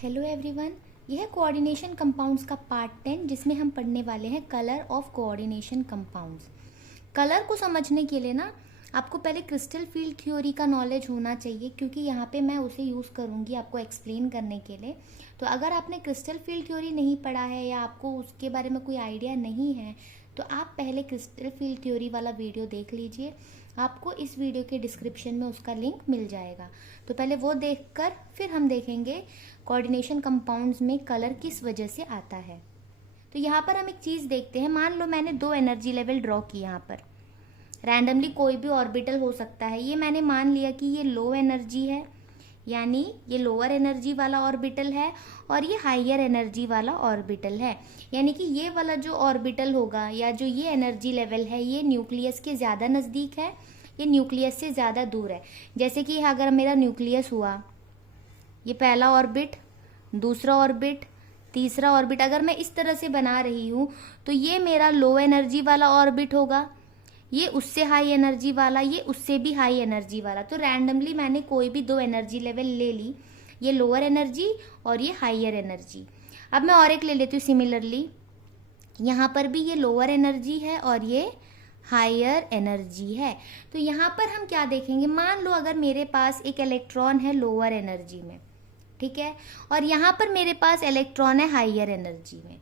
Hello everyone, यह coordination compounds का part 10 जिसमें हम पढ़ने वाले हैं colour of coordination compounds. Colour को समझने के लिए ना आपको पहले क्रिस्टल फील्ड थ्योरी का नॉलेज होना चाहिए, क्योंकि यहाँ पे मैं उसे यूज़ करूँगी आपको एक्सप्लेन करने के लिए। तो अगर आपने क्रिस्टल फील्ड थ्योरी नहीं पढ़ा है या आपको उसके बारे में कोई आइडिया नहीं है तो आप पहले क्रिस्टल फील्ड थ्योरी वाला वीडियो देख लीजिए। आपको इस वीडियो के डिस्क्रिप्शन में उसका लिंक मिल जाएगा। तो पहले वो देखकर फिर हम देखेंगे कोऑर्डिनेशन कंपाउंड्स में कलर किस वजह से आता है। तो यहाँ पर हम एक चीज़ देखते हैं। मान लो मैंने दो एनर्जी लेवल ड्रॉ किए, यहाँ पर रैंडमली कोई भी ऑर्बिटल हो सकता है। ये मैंने मान लिया कि ये लो एनर्जी है, यानी ये लोअर एनर्जी वाला ऑर्बिटल है, और ये हायर एनर्जी वाला ऑर्बिटल है। यानी कि ये वाला जो ऑर्बिटल होगा या जो ये एनर्जी लेवल है ये न्यूक्लियस के ज़्यादा नज़दीक है, ये न्यूक्लियस से ज़्यादा दूर है। जैसे कि अगर मेरा न्यूक्लियस हुआ, ये पहला ऑर्बिट, दूसरा ऑर्बिट, तीसरा ऑर्बिट, अगर मैं इस तरह से बना रही हूँ तो ये मेरा लो एनर्जी वाला ऑर्बिट होगा, ये उससे हाई एनर्जी वाला, ये उससे भी हाई एनर्जी वाला। तो रैंडमली मैंने कोई भी दो एनर्जी लेवल ले ली, ये लोअर एनर्जी और ये हायर एनर्जी। अब मैं और एक ले लेती हूँ सिमिलरली, यहाँ पर भी ये लोअर एनर्जी है और ये हायर एनर्जी है। तो यहाँ पर हम क्या देखेंगे, मान लो अगर मेरे पास एक इलेक्ट्रॉन है लोअर एनर्जी में, ठीक है, और यहाँ पर मेरे पास इलेक्ट्रॉन है हायर एनर्जी में,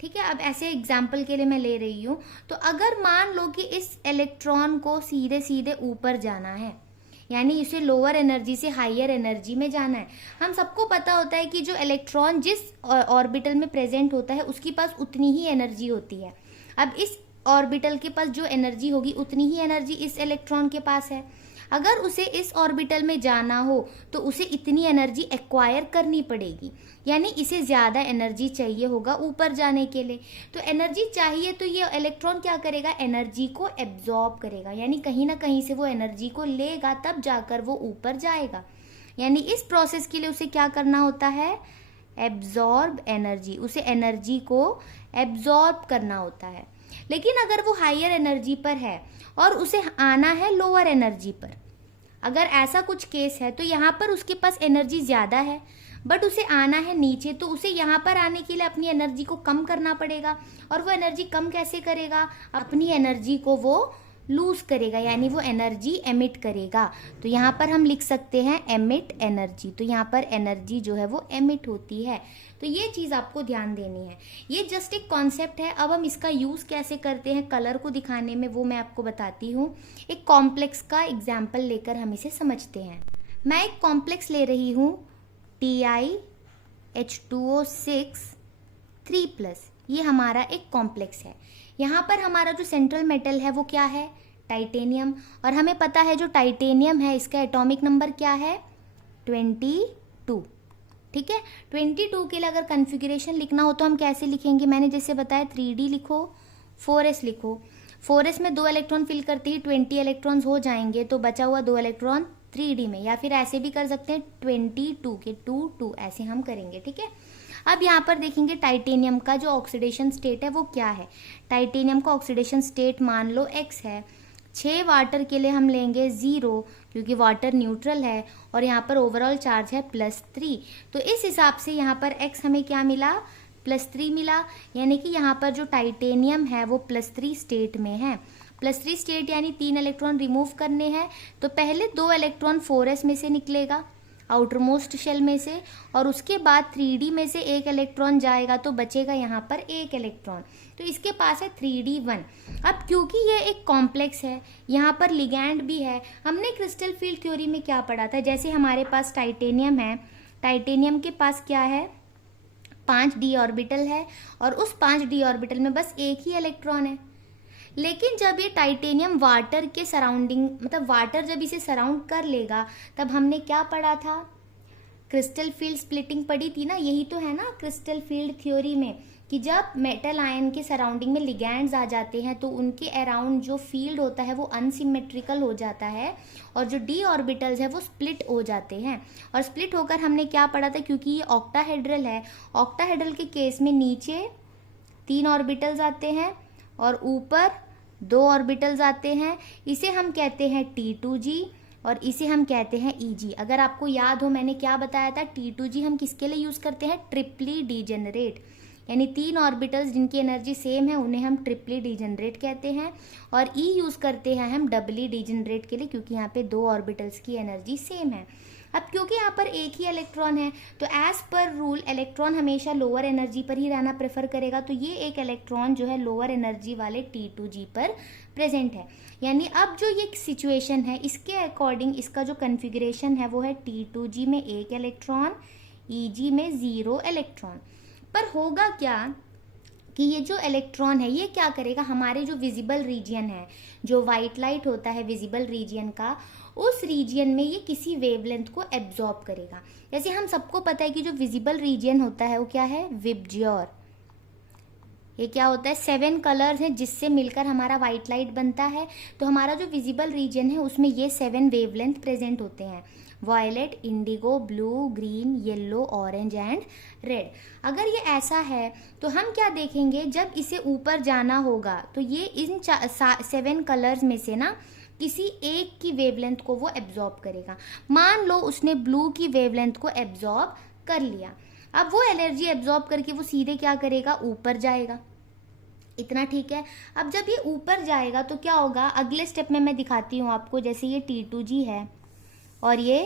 ठीक है। अब ऐसे एग्जाम्पल के लिए मैं ले रही हूँ। तो अगर मान लो कि इस इलेक्ट्रॉन को सीधे सीधे ऊपर जाना है, यानी इसे लोअर एनर्जी से हायर एनर्जी में जाना है। हम सबको पता होता है कि जो इलेक्ट्रॉन जिस ऑर्बिटल में प्रेजेंट होता है उसके पास उतनी ही एनर्जी होती है। अब इस ऑर्बिटल के पास जो एनर्जी होगी उतनी ही एनर्जी इस इलेक्ट्रॉन के पास है। अगर उसे इस ऑर्बिटल में जाना हो तो उसे इतनी एनर्जी एक्वायर करनी पड़ेगी, यानी इसे ज़्यादा एनर्जी चाहिए होगा ऊपर जाने के लिए। तो एनर्जी चाहिए तो ये इलेक्ट्रॉन क्या करेगा, एनर्जी को एब्जॉर्ब करेगा, यानी कहीं ना कहीं से वो एनर्जी को लेगा, तब जाकर वो ऊपर जाएगा। यानी इस प्रोसेस के लिए उसे क्या करना होता है, एब्जॉर्ब एनर्जी, उसे एनर्जी को एब्जॉर्ब करना होता है। लेकिन अगर वो हायर एनर्जी पर है और उसे आना है लोअर एनर्जी पर, अगर ऐसा कुछ केस है तो यहाँ पर उसके पास एनर्जी ज़्यादा है बट उसे आना है नीचे, तो उसे यहाँ पर आने के लिए अपनी एनर्जी को कम करना पड़ेगा। और वो एनर्जी कम कैसे करेगा, अपनी एनर्जी को वो लूज करेगा, यानी वो एनर्जी एमिट करेगा। तो यहाँ पर हम लिख सकते हैं एमिट एनर्जी। तो यहाँ पर एनर्जी जो है वो एमिट होती है। तो ये चीज़ आपको ध्यान देनी है। ये जस्ट एक कॉन्सेप्ट है। अब हम इसका यूज़ कैसे करते हैं कलर को दिखाने में वो मैं आपको बताती हूँ। एक कॉम्प्लेक्स का एग्जाम्पल लेकर हम इसे समझते हैं। मैं एक कॉम्प्लेक्स ले रही हूँ TiH2O6 3+, ये हमारा एक कॉम्प्लेक्स है। यहाँ पर हमारा जो सेंट्रल मेटल है वो क्या है, टाइटेनियम। और हमें पता है जो टाइटेनियम है इसका एटॉमिक नंबर क्या है, 22, ठीक है। 22 के लिए अगर कन्फिगरेशन लिखना हो तो हम कैसे लिखेंगे, मैंने जैसे बताया 3D लिखो, 4s लिखो। 4s में 2 इलेक्ट्रॉन फिल करते ही 20 इलेक्ट्रॉन्स हो जाएंगे, तो बचा हुआ 2 इलेक्ट्रॉन 3D में, या फिर ऐसे भी कर सकते हैं 22 के 2 ऐसे हम करेंगे, ठीक है। अब यहाँ पर देखेंगे टाइटेनियम का जो ऑक्सीडेशन स्टेट है वो क्या है। टाइटेनियम का ऑक्सीडेशन स्टेट मान लो X है। 6 वाटर के लिए हम लेंगे 0, क्योंकि वाटर न्यूट्रल है, और यहाँ पर ओवरऑल चार्ज है +3। तो इस हिसाब से यहाँ पर X हमें क्या मिला, +3 मिला। यानी कि यहाँ पर जो टाइटेनियम है वो +3 स्टेट में है। +3 स्टेट यानी 3 इलेक्ट्रॉन रिमूव करने हैं। तो पहले 2 इलेक्ट्रॉन 4s में से निकलेगा, आउटरमोस्ट शेल में से, और उसके बाद 3D में से 1 इलेक्ट्रॉन जाएगा, तो बचेगा यहाँ पर 1 इलेक्ट्रॉन। तो इसके पास है 3D1। अब क्योंकि ये एक कॉम्प्लेक्स है, यहाँ पर लिगैंड भी है। हमने क्रिस्टल फील्ड थ्योरी में क्या पढ़ा था, जैसे हमारे पास टाइटेनियम है, टाइटेनियम के पास क्या है, 5d ऑर्बिटल है, और उस 5d ऑर्बिटल में बस एक ही इलेक्ट्रॉन है। लेकिन जब ये टाइटेनियम वाटर के सराउंडिंग, मतलब वाटर जब इसे सराउंड कर लेगा, तब हमने क्या पढ़ा था, क्रिस्टल फील्ड स्प्लिटिंग पढ़ी थी ना। यही तो है ना क्रिस्टल फील्ड थ्योरी में, कि जब मेटल आयन के सराउंडिंग में लिगैंड्स आ जाते हैं तो उनके अराउंड जो फील्ड होता है वो अनसिमेट्रिकल हो जाता है, और जो d ऑर्बिटल्स है वो स्प्लिट हो जाते हैं। और स्प्लिट होकर हमने क्या पढ़ा था, क्योंकि ये ऑक्टाहेड्रल है, ऑक्टाहेड्रल के केस में नीचे 3 ऑर्बिटल्स आते हैं और ऊपर 2 ऑर्बिटल्स आते हैं। इसे हम कहते हैं T2G, और इसे हम कहते हैं Eg। अगर आपको याद हो मैंने क्या बताया था, T2G हम किसके लिए यूज करते हैं, ट्रिपली डीजेनरेट, यानी 3 ऑर्बिटल्स जिनकी एनर्जी सेम है उन्हें हम ट्रिपली डीजेनरेट कहते हैं। और E यूज करते हैं हम डबली डीजेनरेट के लिए, क्योंकि यहाँ पे 2 ऑर्बिटल्स की एनर्जी सेम है। अब क्योंकि यहाँ पर एक ही इलेक्ट्रॉन है तो एज पर रूल इलेक्ट्रॉन हमेशा लोअर एनर्जी पर ही रहना प्रेफर करेगा, तो ये एक इलेक्ट्रॉन जो है लोअर एनर्जी वाले T2G पर प्रेजेंट है। यानी अब जो ये सिचुएशन है इसके अकॉर्डिंग इसका जो कन्फिग्रेशन है वो है T2G में 1 इलेक्ट्रॉन, Eg में 0 इलेक्ट्रॉन। पर होगा क्या कि ये जो इलेक्ट्रॉन है ये क्या करेगा, हमारे जो विजिबल रीजियन है, जो वाइट लाइट होता है विजिबल रीजियन का, उस रीजियन में ये किसी वेवलेंथ को एब्जॉर्ब करेगा। जैसे हम सबको पता है कि जो विजिबल रीजियन होता है वो क्या है, विबज्योर। ये क्या होता है, 7 कलर्स हैं जिससे मिलकर हमारा व्हाइट लाइट बनता है। तो हमारा जो विजिबल रीजन है उसमें ये 7 वेवलेंथ प्रेजेंट होते हैं, violet, indigo, blue, green, yellow, orange and red. अगर ये ऐसा है तो हम क्या देखेंगे, जब इसे ऊपर जाना होगा तो ये इन 7 कलर्स में से ना किसी एक की वेवलेंथ को वो एब्जॉर्ब करेगा। मान लो उसने ब्लू की वेवलेंथ को एब्जॉर्ब कर लिया, अब वो एनर्जी एब्जॉर्ब करके वो सीधे क्या करेगा, ऊपर जाएगा। इतना ठीक है। अब जब ये ऊपर जाएगा तो क्या होगा, अगले स्टेप में मैं दिखाती हूँ आपको। जैसे ये T2G है और ये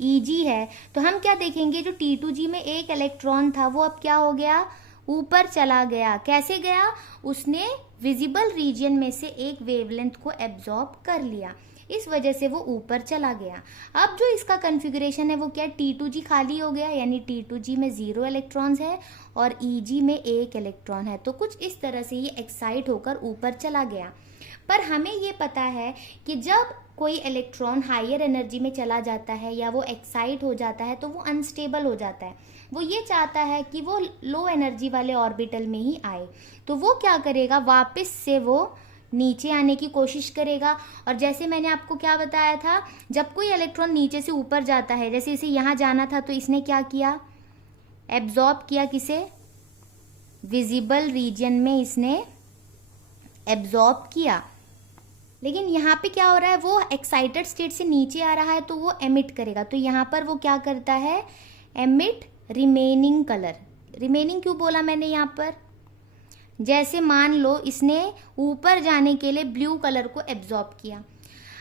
Eg है, तो हम क्या देखेंगे, जो T2G में 1 इलेक्ट्रॉन था वो अब क्या हो गया, ऊपर चला गया। कैसे गया, उसने विजिबल रीजन में से एक वेवलेंथ को एब्जॉर्ब कर लिया, इस वजह से वो ऊपर चला गया। अब जो इसका कन्फिगरेशन है वो क्या, T2G खाली हो गया, यानी T2G में 0 इलेक्ट्रॉन्स है और Eg में 1 इलेक्ट्रॉन है। तो कुछ इस तरह से ये एक्साइट होकर ऊपर चला गया। पर हमें ये पता है कि जब कोई इलेक्ट्रॉन हायर एनर्जी में चला जाता है या वो एक्साइट हो जाता है तो वो अनस्टेबल हो जाता है। वो ये चाहता है कि वो लो एनर्जी वाले ऑर्बिटल में ही आए, तो वो क्या करेगा, वापस से वो नीचे आने की कोशिश करेगा। और जैसे मैंने आपको क्या बताया था, जब कोई इलेक्ट्रॉन नीचे से ऊपर जाता है, जैसे इसे यहाँ जाना था तो इसने क्या किया, एब्जॉर्ब किया, किसे, विजिबल रीजन में इसने एब्जॉर्ब किया। लेकिन यहाँ पे क्या हो रहा है, वो एक्साइटेड स्टेट से नीचे आ रहा है तो वो एमिट करेगा। तो यहाँ पर वो क्या करता है, एमिट रिमेनिंग कलर। रिमेनिंग क्यों बोला मैंने यहाँ पर, जैसे मान लो इसने ऊपर जाने के लिए ब्लू कलर को एब्जॉर्ब किया।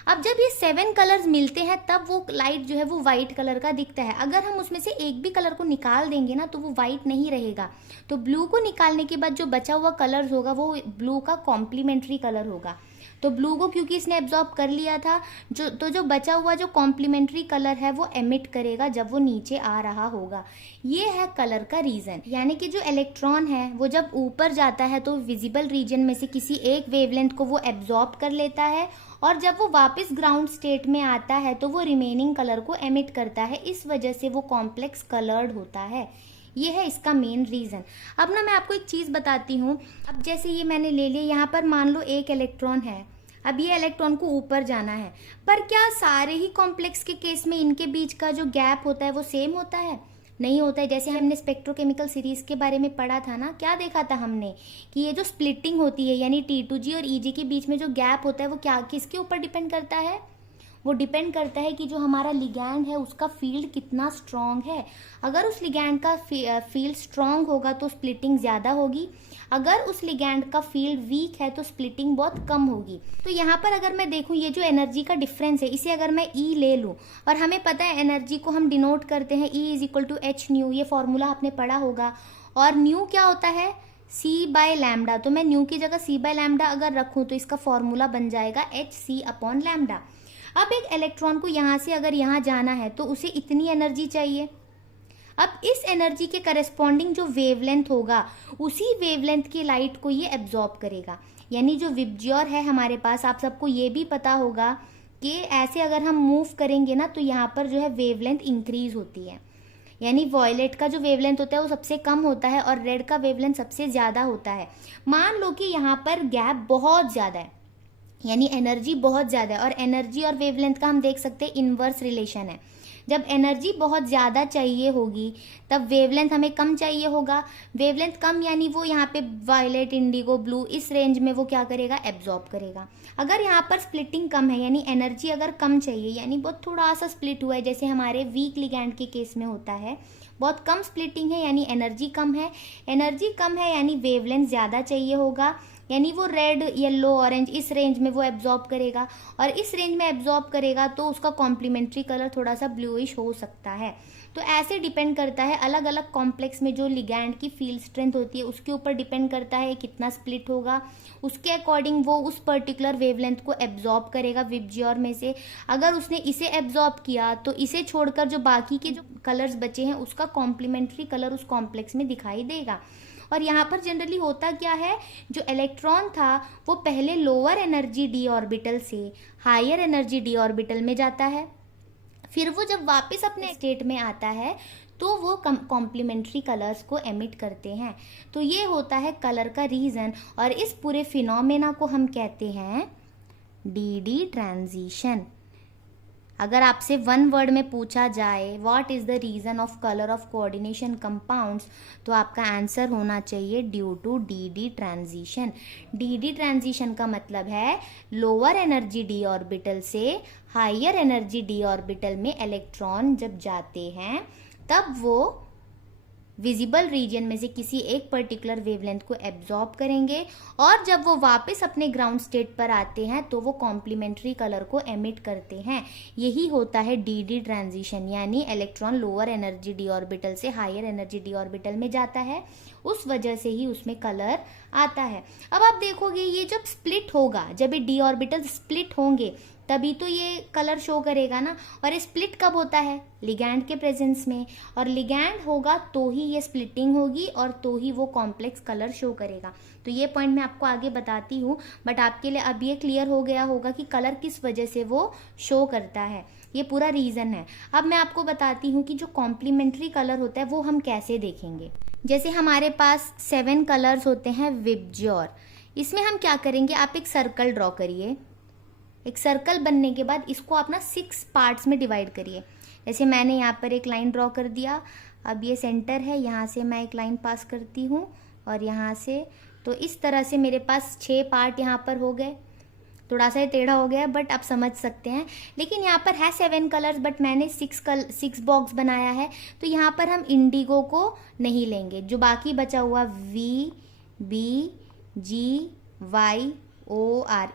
अब जब ये 7 कलर्स मिलते हैं तब वो लाइट जो है वो वाइट कलर का दिखता है। अगर हम उसमें से एक भी कलर को निकाल देंगे ना तो वो वाइट नहीं रहेगा। तो ब्लू को निकालने के बाद जो बचा हुआ कलर होगा वो ब्लू का कॉम्प्लीमेंट्री कलर होगा। तो ब्लू को क्योंकि इसने एब्जॉर्ब कर लिया था, जो बचा हुआ जो कॉम्प्लीमेंट्री कलर है वो एमिट करेगा जब वो नीचे आ रहा होगा। ये है कलर का रीजन। यानी कि जो इलेक्ट्रॉन है वो जब ऊपर जाता है तो विजिबल रीजन में से किसी एक वेवलेंथ को वो एब्जॉर्ब कर लेता है और जब वो वापस ग्राउंड स्टेट में आता है तो वो रिमेनिंग कलर को एमिट करता है। इस वजह से वो कॉम्प्लेक्स कलर्ड होता है। ये है इसका मेन रीजन। अब ना मैं आपको एक चीज बताती हूँ। अब जैसे ये मैंने ले लिया, यहाँ पर मान लो 1 इलेक्ट्रॉन है। अब ये इलेक्ट्रॉन को ऊपर जाना है, पर क्या सारे ही कॉम्प्लेक्स के केस में इनके बीच का जो गैप होता है वो सेम होता है? नहीं होता है। जैसे हमने स्पेक्ट्रोकेमिकल सीरीज के बारे में पढ़ा था ना, क्या देखा था हमने कि ये जो स्प्लिटिंग होती है यानी T2G और Eg के बीच में जो गैप होता है वो क्या किसके ऊपर डिपेंड करता है? वो डिपेंड करता है कि जो हमारा लिगैंड है उसका फील्ड कितना स्ट्रांग है। अगर उस लिगैंड का फील्ड स्ट्रांग होगा तो स्प्लिटिंग ज़्यादा होगी, अगर उस लिगैंड का फील्ड वीक है तो स्प्लिटिंग बहुत कम होगी। तो यहाँ पर अगर मैं देखूँ ये जो एनर्जी का डिफरेंस है, इसे अगर मैं E ले लूँ, और हमें पता है एनर्जी को हम डिनोट करते हैं E = h न्यू, ये फॉर्मूला आपने पढ़ा होगा। और न्यू क्या होता है, c/λ। तो मैं न्यू की जगह c/λ अगर रखूँ तो इसका फॉर्मूला बन जाएगा hc/λ। अब एक इलेक्ट्रॉन को यहाँ से अगर यहाँ जाना है तो उसे इतनी एनर्जी चाहिए। अब इस एनर्जी के करस्पॉन्डिंग जो वेवलेंथ होगा उसी वेवलेंथ की लाइट को ये एब्जॉर्ब करेगा। यानी जो विबज्योर है हमारे पास, आप सबको ये भी पता होगा कि ऐसे अगर हम मूव करेंगे ना तो यहाँ पर जो है वेवलेंथ इंक्रीज होती है। यानी वॉयलेट का जो वेवलेंथ होता है वो सबसे कम होता है और रेड का वेवलेंथ सबसे ज़्यादा होता है। मान लो कि यहाँ पर गैप बहुत ज़्यादा है, यानी एनर्जी बहुत ज़्यादा है, और एनर्जी और वेवलेंथ का हम देख सकते हैं इनवर्स रिलेशन है। जब एनर्जी बहुत ज़्यादा चाहिए होगी तब वेवलेंथ हमें कम चाहिए होगा। वेवलेंथ कम यानी वो यहाँ पे वायलेट, इंडिगो, ब्लू इस रेंज में वो क्या करेगा, एब्जॉर्ब करेगा। अगर यहाँ पर स्प्लिटिंग कम है यानी एनर्जी अगर कम चाहिए यानी बहुत थोड़ा सा स्प्लिट हुआ है, जैसे हमारे वीक लिगैंड के केस में होता है, बहुत कम स्प्लिटिंग है यानी एनर्जी कम है। एनर्जी कम है यानी वेवलेंथ ज़्यादा चाहिए होगा, यानी वो रेड, येलो, ऑरेंज इस रेंज में वो एब्जॉर्ब करेगा। और इस रेंज में एब्जॉर्ब करेगा तो उसका कॉम्प्लीमेंट्री कलर थोड़ा सा ब्लूइश हो सकता है। तो ऐसे डिपेंड करता है, अलग अलग कॉम्प्लेक्स में जो लिगैंड की फील्ड स्ट्रेंथ होती है उसके ऊपर डिपेंड करता है कितना स्प्लिट होगा, उसके अकॉर्डिंग वो उस पर्टिकुलर वेवलेंथ को एब्जॉर्ब करेगा विबजियोर में से। अगर उसने इसे एब्जॉर्ब किया तो इसे छोड़कर जो बाकी के जो कलर्स बचे हैं उसका कॉम्प्लीमेंट्री कलर उस कॉम्प्लेक्स में दिखाई देगा। और यहाँ पर जनरली होता क्या है, जो इलेक्ट्रॉन था वो पहले लोअर एनर्जी डी ऑर्बिटल से हायर एनर्जी डी ऑर्बिटल में जाता है, फिर वो जब वापस अपने स्टेट में आता है तो वो कॉम्प्लीमेंट्री कलर्स को एमिट करते हैं। तो ये होता है कलर का रीजन, और इस पूरे फिनोमेना को हम कहते हैं डी ट्रांजिशन। अगर आपसे वन वर्ड में पूछा जाए what is the reason of colour of coordination compounds, तो आपका आंसर होना चाहिए due to d transition. D transition का मतलब है लोअर एनर्जी डी ऑर्बिटल से हायर एनर्जी डी ऑर्बिटल में इलेक्ट्रॉन जब जाते हैं तब वो विजिबल रीजन में से किसी एक पर्टिकुलर वेवलेंथ को एब्जॉर्ब करेंगे, और जब वो वापस अपने ग्राउंड स्टेट पर आते हैं तो वो कॉम्प्लीमेंट्री कलर को एमिट करते हैं। यही होता है डी ट्रांजिशन, यानी electron lower energy d orbital से हायर एनर्जी डी ऑर्बिटल में जाता है, उस वजह से ही उसमें कलर आता है। अब आप देखोगे ये जब स्प्लिट होगा, जब ये डी ऑर्बिटल स्प्लिट होंगे तभी तो ये कलर शो करेगा ना। और ये स्प्लिट कब होता है, लिगैंड के प्रेजेंस में, और लिगैंड होगा तो ही ये स्प्लिटिंग होगी और तो ही वो कॉम्प्लेक्स कलर शो करेगा। तो ये पॉइंट मैं आपको आगे बताती हूँ, बट आपके लिए अब ये क्लियर हो गया होगा कि कलर किस वजह से वो शो करता है, ये पूरा रीजन है। अब मैं आपको बताती हूँ कि जो कॉम्प्लीमेंट्री कलर होता है वो हम कैसे देखेंगे। जैसे हमारे पास 7 कलर्स होते हैं विबजियोर, इसमें हम क्या करेंगे, आप एक सर्कल ड्रॉ करिए। एक सर्कल बनने के बाद इसको आप ना 6 पार्ट्स में डिवाइड करिए। जैसे मैंने यहाँ पर एक लाइन ड्रॉ कर दिया, अब ये सेंटर है, यहाँ से मैं एक लाइन पास करती हूँ और यहाँ से, तो इस तरह से मेरे पास 6 पार्ट यहाँ पर हो गए। थोड़ा सा ये टेढ़ा हो गया बट आप समझ सकते हैं। लेकिन यहाँ पर है 7 कलर्स बट मैंने 6 बॉक्स बनाया है, तो यहाँ पर हम इंडिगो को नहीं लेंगे। जो बाकी बचा हुआ VBGYOR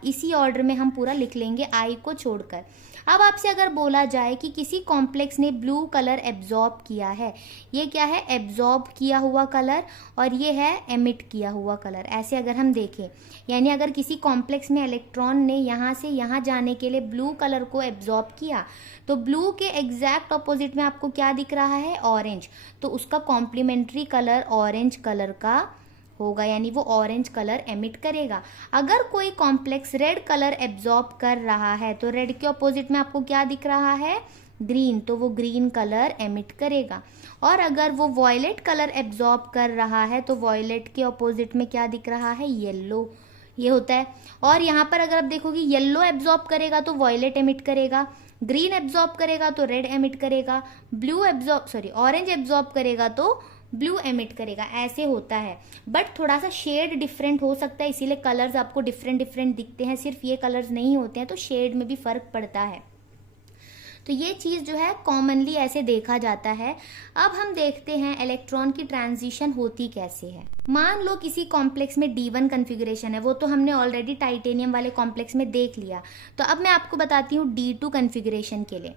इसी ऑर्डर में हम पूरा लिख लेंगे I को छोड़कर। अब आपसे अगर बोला जाए कि किसी कॉम्प्लेक्स ने ब्लू कलर एब्जॉर्ब किया है, ये क्या है, एब्जॉर्ब किया हुआ कलर, और ये है एमिट किया हुआ कलर। ऐसे अगर हम देखें, यानी अगर किसी कॉम्प्लेक्स में इलेक्ट्रॉन ने यहाँ से यहाँ जाने के लिए ब्लू कलर को एब्जॉर्ब किया, तो ब्लू के एग्जैक्ट ऑपोजिट में आपको क्या दिख रहा है, ऑरेंज, तो उसका कॉम्प्लीमेंट्री कलर ऑरेंज कलर का होगा, यानी वो ऑरेंज कलर एमिट करेगा। अगर कोई कॉम्प्लेक्स रेड कलर एब्जॉर्ब कर रहा है तो रेड के ऑपोजिट में आपको क्या दिख रहा है, ग्रीन, तो वो ग्रीन कलर एमिट करेगा। और अगर वो वॉयलेट कलर एब्जॉर्ब कर रहा है तो वॉयलेट के ऑपोजिट में क्या दिख रहा है, येलो, ये होता है। और यहाँ पर अगर आप देखोगे येलो एब्जॉर्ब करेगा तो वॉयलेट एमिट करेगा, ग्रीन एब्जॉर्ब करेगा तो रेड एमिट करेगा, ऑरेंज एब्जॉर्ब करेगा तो ब्लू एमिट करेगा। ऐसे होता है, बट थोड़ा सा शेड डिफरेंट हो सकता है, इसीलिए कलर्स आपको डिफरेंट दिखते हैं। सिर्फ ये कलर्स नहीं होते हैं, तो शेड में भी फर्क पड़ता है। तो ये चीज़ जो है कॉमनली ऐसे देखा जाता है। अब हम देखते हैं इलेक्ट्रॉन की ट्रांजिशन होती कैसे है। मान लो किसी कॉम्प्लेक्स में D1 कन्फिगरेशन है, वो तो हमने ऑलरेडी टाइटेनियम वाले कॉम्प्लेक्स में देख लिया। तो अब मैं आपको बताती हूँ D2 कन्फिगरेशन के लिए।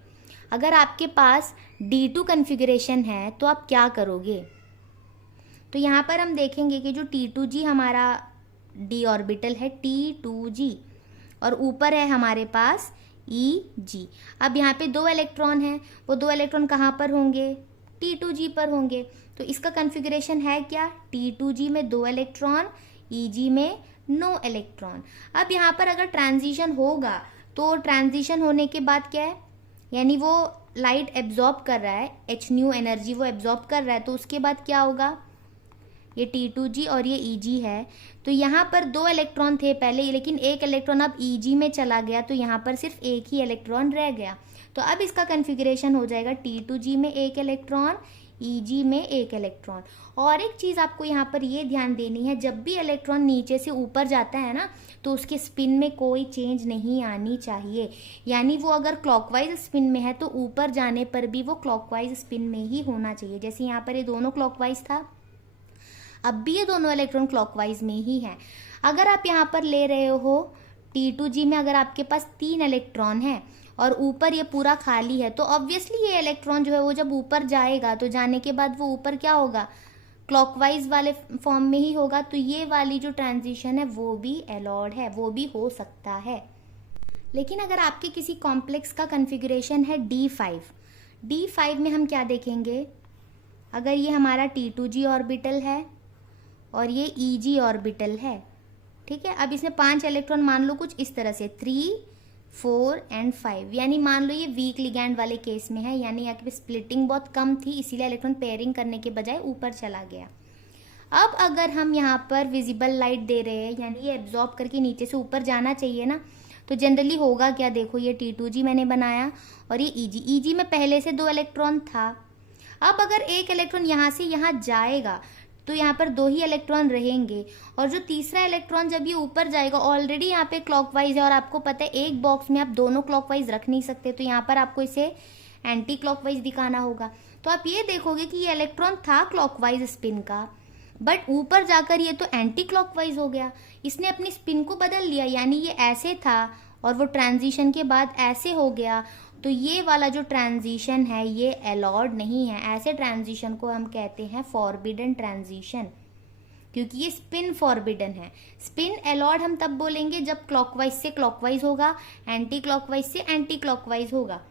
अगर आपके पास D2 कन्फिगरेशन है तो आप क्या करोगे, तो यहाँ पर हम देखेंगे कि जो T2G हमारा D ऑर्बिटल है T2G, और ऊपर है हमारे पास EG। अब यहाँ पे 2 इलेक्ट्रॉन हैं, वो 2 इलेक्ट्रॉन कहाँ पर होंगे, T2G पर होंगे। तो इसका कन्फिगरेशन है क्या, T2G में 2 इलेक्ट्रॉन, EG में नो इलेक्ट्रॉन। अब यहाँ पर अगर ट्रांजिशन होगा तो ट्रांजिशन होने के बाद क्या है, यानी वो लाइट एब्जॉर्ब कर रहा है, H न्यू एनर्जी वो एब्जॉर्ब कर रहा है, तो उसके बाद क्या होगा, ये T2G और ये EG है। तो यहाँ पर 2 इलेक्ट्रॉन थे पहले, लेकिन एक इलेक्ट्रॉन अब EG में चला गया, तो यहाँ पर सिर्फ एक ही इलेक्ट्रॉन रह गया। तो अब इसका कन्फिग्रेशन हो जाएगा T2G में एक इलेक्ट्रॉन, EG में एक इलेक्ट्रॉन। और एक चीज़ आपको यहाँ पर ये ध्यान देनी है, जब भी इलेक्ट्रॉन नीचे से ऊपर जाता है ना, तो उसके स्पिन में कोई चेंज नहीं आनी चाहिए। यानी वो अगर क्लॉकवाइज स्पिन में है तो ऊपर जाने पर भी वो क्लॉकवाइज स्पिन में ही होना चाहिए। जैसे यहाँ पर ये दोनों क्लॉकवाइज था, अब भी ये दोनों इलेक्ट्रॉन क्लॉकवाइज में ही है। अगर आप यहाँ पर ले रहे हो T2G में, अगर आपके पास 3 इलेक्ट्रॉन है और ऊपर ये पूरा खाली है, तो ऑब्वियसली ये इलेक्ट्रॉन जो है वो जब ऊपर जाएगा तो जाने के बाद वो ऊपर क्या होगा, क्लॉकवाइज वाले फॉर्म में ही होगा। तो ये वाली जो ट्रांजिशन है वो भी अलाउड है, वो भी हो सकता है। लेकिन अगर आपके किसी कॉम्प्लेक्स का कन्फिगरेशन है D5 में हम क्या देखेंगे, अगर ये हमारा T2G ऑर्बिटल है और ये EG ऑर्बिटल है, ठीक है। अब इसमें 5 इलेक्ट्रॉन मान लो कुछ इस तरह से 3, 4 एंड 5, यानी मान लो ये वीक लिगैंड वाले केस में है, यानी यहाँ पे स्प्लिटिंग बहुत कम थी, इसीलिए इलेक्ट्रॉन पेयरिंग करने के बजाय ऊपर चला गया। अब अगर हम यहाँ पर विजिबल लाइट दे रहे हैं, यानी ये एब्जॉर्ब करके नीचे से ऊपर जाना चाहिए ना, तो जनरली होगा क्या, देखो ये T2G मैंने बनाया और ये EG में पहले से 2 इलेक्ट्रॉन था। अब अगर एक इलेक्ट्रॉन यहाँ से यहाँ जाएगा तो यहाँ पर 2 ही इलेक्ट्रॉन रहेंगे, और जो तीसरा इलेक्ट्रॉन जब ये ऊपर जाएगा, ऑलरेडी यहाँ पे क्लॉकवाइज है और आपको पता है एक बॉक्स में आप दोनों क्लॉकवाइज रख नहीं सकते, तो यहाँ पर आपको इसे एंटी क्लॉकवाइज दिखाना होगा। तो आप ये देखोगे कि ये इलेक्ट्रॉन था क्लॉकवाइज स्पिन का, बट ऊपर जाकर ये तो एंटी क्लॉकवाइज हो गया, इसने अपनी स्पिन को बदल लिया, यानी ये ऐसे था और वो ट्रांजिशन के बाद ऐसे हो गया। तो ये वाला जो ट्रांजिशन है ये अलाउड नहीं है। ऐसे ट्रांजिशन को हम कहते हैं फॉरबिडन ट्रांजिशन, क्योंकि ये स्पिन फॉरबिडन है। स्पिन अलाउड हम तब बोलेंगे जब क्लॉकवाइज से क्लॉकवाइज होगा, एंटी क्लॉकवाइज से एंटी क्लॉकवाइज होगा,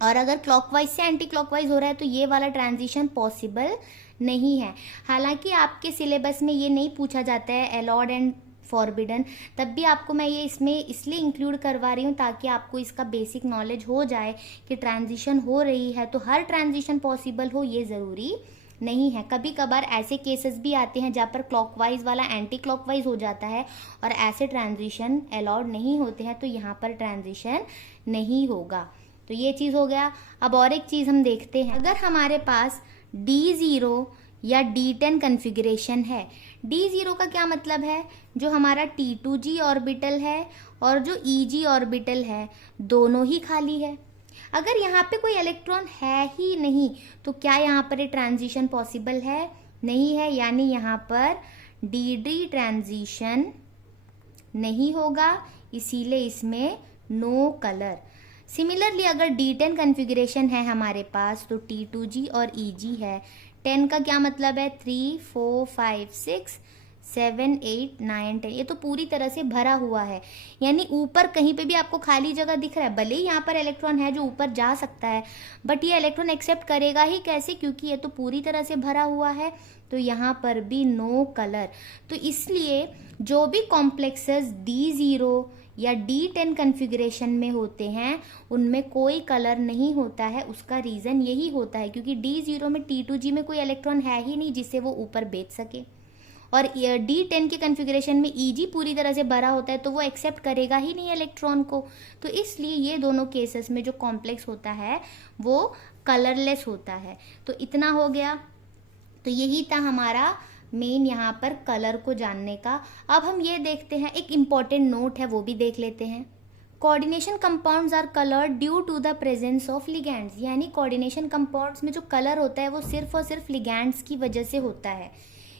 और अगर क्लॉकवाइज से एंटी क्लॉकवाइज हो रहा है तो ये वाला ट्रांजिशन पॉसिबल नहीं है। हालांकि आपके सिलेबस में ये नहीं पूछा जाता है अलाउड एंड फॉरबिडन, तब भी आपको मैं ये इसमें इसलिए इंक्लूड करवा रही हूँ ताकि आपको इसका बेसिक नॉलेज हो जाए कि ट्रांजिशन हो रही है तो हर ट्रांजिशन पॉसिबल हो ये ज़रूरी नहीं है। कभी कभार ऐसे केसेस भी आते हैं जहाँ पर क्लॉकवाइज वाला एंटी क्लॉकवाइज हो जाता है और ऐसे ट्रांजिशन अलाउड नहीं होते हैं, तो यहाँ पर ट्रांजिशन नहीं होगा। तो ये चीज़ हो गया। अब और एक चीज़ हम देखते हैं, अगर हमारे पास D0 या D10 कन्फिग्रेशन है। D0 का क्या मतलब है, जो हमारा T2G ऑर्बिटल है और जो EG ऑर्बिटल है दोनों ही खाली है। अगर यहाँ पे कोई इलेक्ट्रॉन है ही नहीं तो क्या यहाँ पर ये ट्रांजिशन पॉसिबल है, नहीं है, यानी यहाँ पर DD ट्रांजिशन नहीं होगा, इसीलिए इसमें नो कलर। सिमिलरली अगर D10 कन्फिग्रेशन है हमारे पास तो T2G और EG है। 10 का क्या मतलब है, 3, 4, 5, 6, 7, 8, 9, 10, ये तो पूरी तरह से भरा हुआ है, यानी ऊपर कहीं पे भी आपको खाली जगह दिख रहा है। भले ही यहाँ पर इलेक्ट्रॉन है जो ऊपर जा सकता है, बट ये इलेक्ट्रॉन एक्सेप्ट करेगा ही कैसे, क्योंकि ये तो पूरी तरह से भरा हुआ है। तो यहाँ पर भी नो कलर। तो इसलिए जो भी कॉम्प्लेक्सेस D0 या D10 कन्फिग्रेशन में होते हैं उनमें कोई कलर नहीं होता है। उसका रीज़न यही होता है क्योंकि D0 में T2G में कोई इलेक्ट्रॉन है ही नहीं जिससे वो ऊपर भेज सके, और D10 के कन्फिग्रेशन में EG पूरी तरह से भरा होता है तो वो एक्सेप्ट करेगा ही नहीं इलेक्ट्रॉन को। तो इसलिए ये दोनों केसेस में जो कॉम्प्लेक्स होता है वो कलरलेस होता है। तो इतना हो गया। तो यही था हमारा मेन यहाँ पर कलर को जानने का। अब हम ये देखते हैं, एक इम्पॉर्टेंट नोट है वो भी देख लेते हैं। Coordination compounds are coloured due to the presence of ligands, यानी कोऑर्डिनेशन कंपाउंड्स में जो कलर होता है वो सिर्फ और सिर्फ लिगैंड्स की वजह से होता है,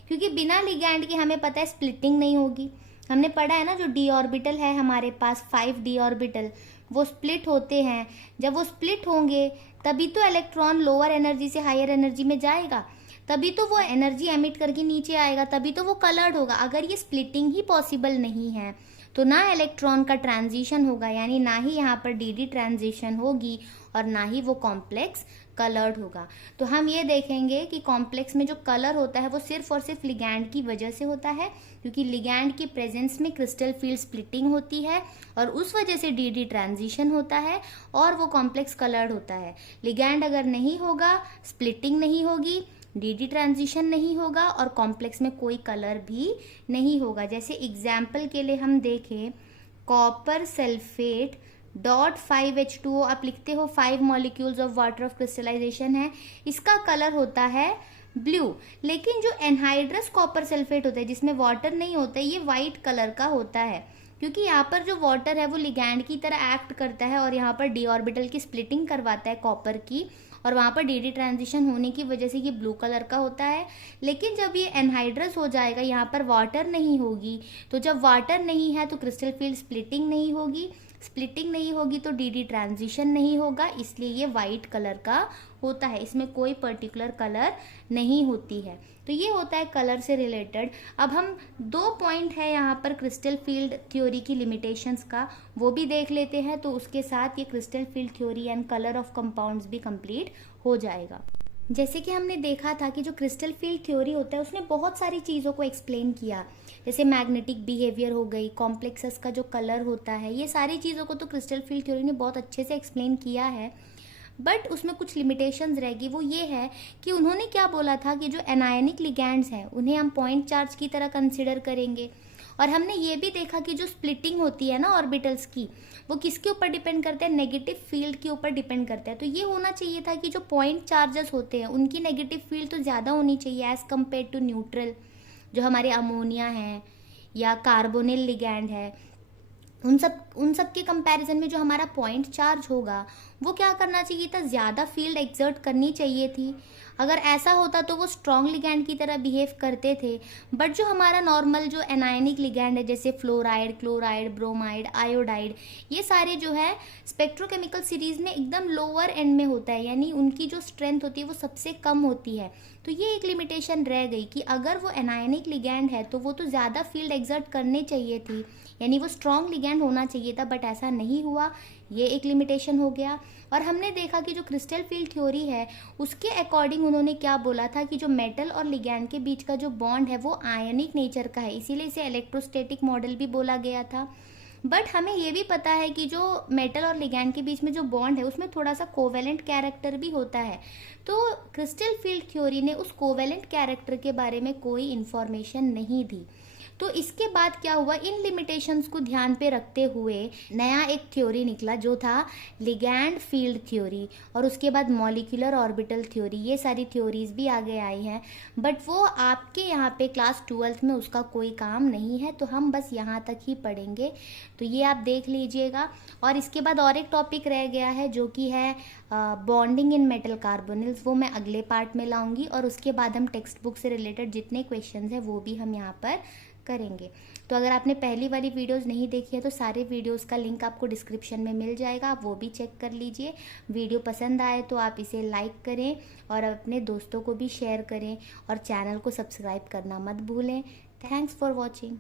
क्योंकि बिना लिगैंड के हमें पता है स्प्लिटिंग नहीं होगी। हमने पढ़ा है ना, जो D ऑर्बिटल है हमारे पास 5D ऑर्बिटल, वो स्प्लिट होते हैं। जब वो स्प्लिट होंगे तभी तो इलेक्ट्रॉन लोअर एनर्जी से हायर एनर्जी में जाएगा, तभी तो वो एनर्जी एमिट करके नीचे आएगा, तभी तो वो कलर्ड होगा। अगर ये स्प्लिटिंग ही पॉसिबल नहीं है तो ना इलेक्ट्रॉन का ट्रांजिशन होगा, यानी ना ही यहाँ पर DD ट्रांजिशन होगी और ना ही वो कॉम्प्लेक्स कलर्ड होगा। तो हम ये देखेंगे कि कॉम्प्लेक्स में जो कलर होता है वो सिर्फ और सिर्फ लिगैंड की वजह से होता है, क्योंकि लिगैंड की प्रेजेंस में क्रिस्टल फील्ड स्प्लिटिंग होती है और उस वजह से DD ट्रांजिशन होता है और वो कॉम्प्लेक्स कलर्ड होता है। लिगैंड अगर नहीं होगा, स्प्लिटिंग नहीं होगी, डी ट्रांजिशन नहीं होगा और कॉम्प्लेक्स में कोई कलर भी नहीं होगा। जैसे एग्जाम्पल के लिए हम देखें, कॉपर सल्फेट .5H2O, आप लिखते हो 5 molecules of water of crystallization है, इसका कलर होता है ब्लू। लेकिन जो एनहाइड्रस कॉपर सल्फेट होता है जिसमें वाटर नहीं होता है, ये वाइट कलर का होता है, क्योंकि यहाँ पर जो वाटर है वो लिगैंड की तरह एक्ट करता है और यहाँ पर डी ऑर्बिटल की स्प्लिटिंग करवाता है कॉपर की, और वहाँ पर डी ट्रांजिशन होने की वजह से ये ब्लू कलर का होता है। लेकिन जब ये एनहाइड्रस हो जाएगा, यहाँ पर वाटर नहीं होगी, तो जब वाटर नहीं है तो क्रिस्टल फील्ड स्प्लिटिंग नहीं होगी, स्प्लिटिंग नहीं होगी तो डी ट्रांजिशन नहीं होगा, इसलिए ये वाइट कलर का होता है, इसमें कोई पर्टिकुलर कलर नहीं होती है। तो ये होता है कलर से रिलेटेड। अब हम 2 पॉइंट है यहाँ पर क्रिस्टल फील्ड थ्योरी की लिमिटेशंस का, वो भी देख लेते हैं, तो उसके साथ ये crystal field theory and colour of compounds भी कंप्लीट हो जाएगा। जैसे कि हमने देखा था कि जो क्रिस्टल फील्ड थ्योरी होता है उसने बहुत सारी चीज़ों को एक्सप्लेन किया, जैसे मैग्नेटिक बिहेवियर हो गई, कॉम्प्लेक्सेस का जो कलर होता है, ये सारी चीज़ों को तो क्रिस्टल फील्ड थ्योरी ने बहुत अच्छे से एक्सप्लेन किया है। बट उसमें कुछ लिमिटेशंस रहेगी, वो ये है कि उन्होंने क्या बोला था कि जो एनायनिक लिगैंड्स हैं उन्हें हम पॉइंट चार्ज की तरह कंसिडर करेंगे। और हमने ये भी देखा कि जो स्प्लिटिंग होती है ना ऑर्बिटल्स की, वो किसके ऊपर डिपेंड करता है, नेगेटिव फील्ड के ऊपर डिपेंड करता है। तो ये होना चाहिए था कि जो पॉइंट चार्जेस होते हैं उनकी नेगेटिव फील्ड तो ज़्यादा होनी चाहिए एज कम्पेयर टू न्यूट्रल। जो हमारे अमोनिया है या कार्बोनिल लिगैंड है, उन सब के कंपैरिजन में जो हमारा पॉइंट चार्ज होगा वो क्या करना चाहिए था, ज़्यादा फील्ड एक्सर्ट करनी चाहिए थी। अगर ऐसा होता तो वो स्ट्रॉन्ग लिगैंड की तरह बिहेव करते थे। बट जो हमारा नॉर्मल जो एनायनिक लिगैंड है, जैसे फ्लोराइड, क्लोराइड, ब्रोमाइड, आयोडाइड, ये सारे जो है स्पेक्ट्रोकेमिकल सीरीज में एकदम लोअर एंड में होता है, यानी उनकी जो स्ट्रेंथ होती है वो सबसे कम होती है। तो ये एक लिमिटेशन रह गई कि अगर वो एनायनिक लिगैंड है तो वो तो ज़्यादा फील्ड एक्सर्ट करने चाहिए थी, यानी वो स्ट्रॉन्ग लिगैंड होना चाहिए था, बट ऐसा नहीं हुआ, ये एक लिमिटेशन हो गया। और हमने देखा कि जो क्रिस्टल फील्ड थ्योरी है उसके अकॉर्डिंग उन्होंने क्या बोला था कि जो मेटल और लिगैंड के बीच का जो बॉन्ड है वो आयनिक नेचर का है, इसीलिए इसे इलेक्ट्रोस्टैटिक मॉडल भी बोला गया था। बट हमें ये भी पता है कि जो मेटल और लिगैंड के बीच में जो बॉन्ड है उसमें थोड़ा सा कोवेलेंट कैरेक्टर भी होता है। तो क्रिस्टल फील्ड थ्योरी ने उस कोवेलेंट कैरेक्टर के बारे में कोई इन्फॉर्मेशन नहीं दी। तो इसके बाद क्या हुआ, इन लिमिटेशंस को ध्यान पे रखते हुए नया एक थ्योरी निकला जो था लिगैंड फील्ड थ्योरी, और उसके बाद मॉलिक्यूलर ऑर्बिटल थ्योरी, ये सारी थ्योरीज भी आगे आई हैं। बट वो आपके यहाँ पे क्लास 12th में उसका कोई काम नहीं है, तो हम बस यहाँ तक ही पढ़ेंगे, तो ये आप देख लीजिएगा। और इसके बाद और एक टॉपिक रह गया है जो कि है बॉन्डिंग इन मेटल कार्बोनिल्स, वो मैं अगले पार्ट में लाऊंगी, और उसके बाद हम टेक्स्ट बुक से रिलेटेड जितने क्वेश्चंस हैं वो भी हम यहाँ पर करेंगे। तो अगर आपने पहली वाली वीडियोस नहीं देखी है तो सारे वीडियोस का लिंक आपको डिस्क्रिप्शन में मिल जाएगा, आप वो भी चेक कर लीजिए। वीडियो पसंद आए तो आप इसे लाइक करें और अपने दोस्तों को भी शेयर करें, और चैनल को सब्सक्राइब करना मत भूलें। Thanks for watching.